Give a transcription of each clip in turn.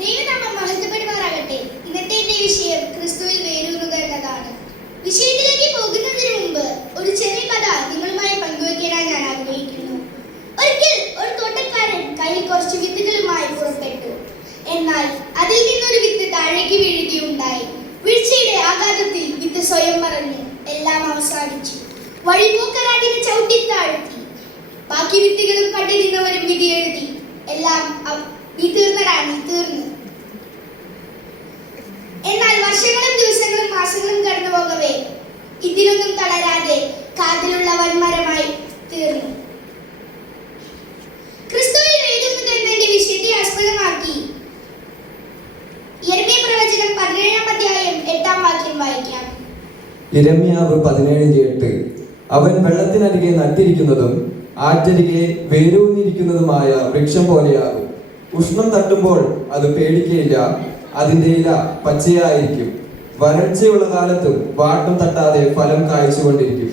ദൈവനാമം മഹത്വപ്പെടുമാറാകട്ടെ. ഇന്നത്തെ എന്റെ വിഷയം ക്രിസ്തുവിൽ വേരൂന്നുക എന്നതാണ്. വിഷയത്തിലേക്ക് പോകുന്നതിന് മുമ്പ് ഒരു ചെറിയ കഥ നിങ്ങളുമായി പങ്കുവയ്ക്കാൻ ഞാൻ ആഗ്രഹിക്കുന്നു. ഒരിക്കൽ ഒരു തോട്ടക്കാരൻ കയ്യിൽ കുറച്ച് വിത്തുകളുമായി പുറപ്പെട്ടു. എന്നാൽ അതിൽ നിന്നൊരു വിത്ത് താഴേക്ക് വീഴുകയുണ്ടായി. വീഴ്ചയുടെ ആഘാതത്തിൽ വിത്ത് സ്വയം മറഞ്ഞു. എല്ലാം അവസാനിച്ചു. വഴിപോക്കരാതിനെ ചവിട്ടി താഴ്ത്തി. ബാക്കി വിത്തുകളും കണ്ടു നിന്നവരും വിധി എഴുതി. എല്ലാം നീ തീർന്നടാ, നീ തീർന്നു. എന്നാൽ വർഷങ്ങളും ദിവസങ്ങളും മാസങ്ങളും കടന്നു പോകവേ ഇതിലൊന്നും തളരാതെ കാതിലുള്ള വൻമരമായി തീർന്നു. ക്രിസ്തുവിൽ വേരൂന്നുക എന്നതിന്റെ വിഷയത്തെ ആസ്പദമാക്കി യിരെമ്യാ പ്രവചനം 17-ാം അധ്യായം 8-ാം വാക്യം വായിക്കാം. യിരെമ്യാവ് 17:8 അവൻ വെള്ളത്തിനരികെ നട്ടിരിക്കുന്നതും ആറ്റരികെ വേരൂന്നിരിക്കുന്നതുമായ വൃക്ഷം പോലെയാകും. ഉഷ്ണം തട്ടുമ്പോൾ അത് പേടിക്കയില്ല, അതിന്റെ ഇല പച്ചയായിരിക്കും. വരൾച്ചയുള്ള കാലത്തും വാട്ടം തട്ടാതെ ഫലം കായ്ച്ചുകൊണ്ടിരിക്കും.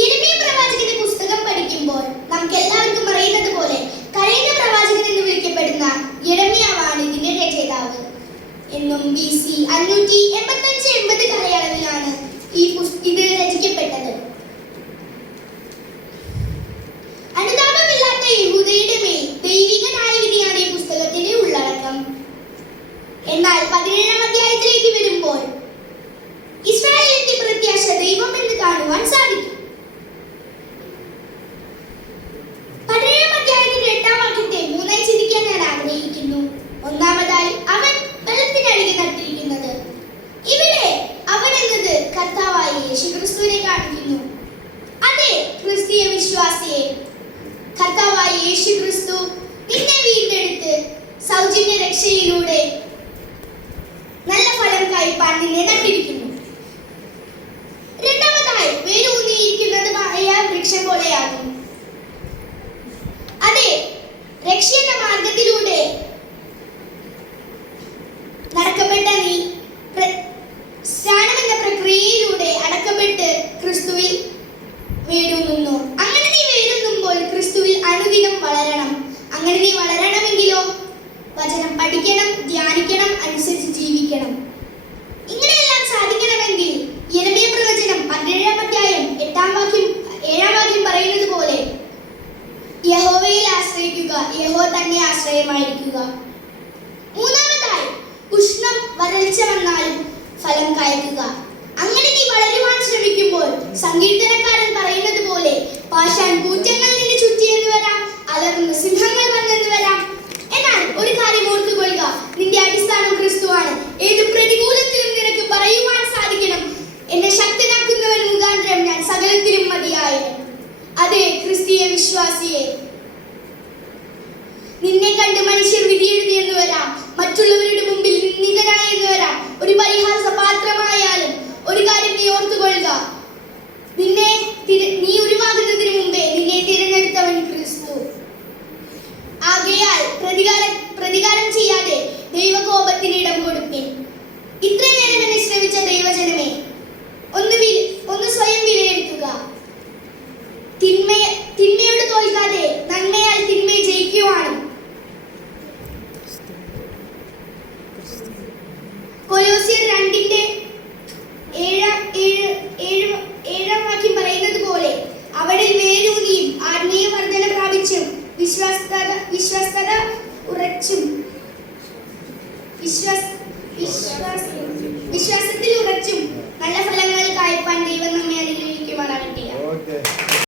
യിരെമ്യാ പ്രവാചകന്റെ പുസ്തകം പഠിക്കുമ്പോൾ നമുക്ക് എല്ലാവർക്കും അറിയുന്നത് പോലെ കരയുന്ന പ്രവാചകൻ എന്ന് വിളിക്കപ്പെടുന്ന യിരെമ്യാവാണ് ഇതിന്റെ രചയിതാവ്. എന്നും BC 585-80 കാലയളവിലാണ് ഇത് രചിക്കപ്പെട്ടത്. അനുതാപമില്ലാത്ത യഹൂദയുടെ മേൽ ദൈവിക ന്യായവിധിയാണ് ഈ പുസ്തകത്തിന്റെ ഉള്ളടക്കം. എന്നാൽ 17-ാം അധ്യായത്തിലേക്ക് വരുമ്പോൾ ഇസ്രായേലിന്റെ പ്രത്യാശ ദൈവം എന്ന് കാണുവാൻ സാധിക്കും. 17-ാം അധ്യായത്തിന്റെ 8-ാം വാക്യത്തെ മൂന്നായി ചിന്തിക്കാൻ ഞാൻ ആഗ്രഹിക്കുന്നു. ഒന്നാമതായി, അവൻ വെള്ളത്തിനരികെ നട്ടിരിക്കുന്നത്. ഇവിടെ അവൻ എന്നത് കർത്താവായ യേശുക്രിസ്തുവിനെ കാണിക്കുന്നു. അതെ ക്രിസ്തീയ വിശ്വാസിയെ, കർത്താവായ യേശുക്രിസ്തു നിന്നെ വീണ്ടെടുത്ത് സൗജന്യ രക്ഷയിലൂടെ നല്ല ഫലം കായ്പാൻ നിന്നെ നട്ടിരിക്കുന്നു. രണ്ടാമതായി, വേരൂന്നിയിരിക്കുന്നതുമായ വൃക്ഷം പോലെയാകും. അതെ, രക്ഷ എന്ന മാർഗത്തിലൂടെ നടക്കപ്പെട്ട നീ സ്നാനം എന്ന പ്രക്രിയയിലൂടെ അടക്കപ്പെട്ട് ക്രിസ്തുവിൽ വേരൂന്നുന്നു. അങ്ങനെ നീ വേരൂന്നുമ്പോൾ ക്രിസ്തുവിൽ അനുദിനം വളരണം. അങ്ങനെ നീ വളരണമെങ്കിലോ വചനം പഠിക്കണം, ധ്യാനിക്കണം, അനുസരിച്ച് ജീവിക്കണം. ഇങ്ങനെയെല്ലാം സാധിക്കണമെങ്കിൽ യിരെമ്യാ പ്രവചനം 17-ാം അധ്യായം 7-ാം വാക്യം പറയുന്നത് പോലെ യഹോവയിൽ ആശ്രയിക്കുക, യഹോവ തന്നെ ആശ്രയമായിരിക്കുക. മൂന്നാമതായി, ഉഷ്ണം വരൾച്ച വന്നാലും ഫലം കായ്ക്കുക. അങ്ങനെ നീ വളരുവാൻ ശ്രമിക്കുമ്പോൾ സങ്കീർത്തനക്കാരൻ പറയുന്നത് പോലെ പാഷാൻ കൂറ്റങ്ങൾ നിന്നെ ചുറ്റിയെന്ന് വരാം, അലറുന്ന സിംഹങ്ങൾ വന്നെന്ന് വരാം. എന്നാൽ ഒരു കാര്യം ഓർത്തുകൊള്ളുക, നിന്റെ അടിസ്ഥാനം ക്രിസ്തുവാണ്. ഏത് പ്രതികൂലത്തിലും നിനക്ക് പറയുവാൻ സാധിക്കണം, എന്നെ ശക്തനാക്കുന്നവൻ മുഖാന്തരം ഞാൻ സകലത്തിലും മതിയായവൻ. അതെ ക്രിസ്തീയ വിശ്വാസിയെ, നിന്നെ കണ്ട് മനുഷ്യർ വിധിയെഴുതിയെന്ന് വരാം, മറ്റുള്ളവരുടെ മുമ്പിൽ നിന്ദിതനായെന്ന് വരാം. ഒരു പരിഹാസ പാത്രമായാലും ഒരു കാര്യം നീ ഓർത്തുകൊള്ളുക, നീ ഉരുവാകുന്നതിന് മുമ്പേ നിന്നെ തിരഞ്ഞെടുത്തവൻ ക്രിസ്തു. ആകയാൽ പ്രതികാരം ചെയ്യാതെ ദൈവകോപത്തിന് ഇടം കൊടുപ്പിൻ. ഇത്രയും നേരം എന്നെ ശ്രമിച്ച ദൈവജനമേ, ഒന്ന് സ്വയം വിലയിരുത്തുക. തിന്മയോട് തോൽക്കാതെ നന്മയാൽ തിന്മയെ ജയിക്കുവാനും കൊലോസ്യർ 2:7-ാം വാക്യം പറയുന്നത് പോലെ അവളിൽ വേരൂന്നിയും ആത്മീയ വർധന പ്രാപിച്ചും വിശ്വസ്തത ഉറച്ചും വിശ്വാസ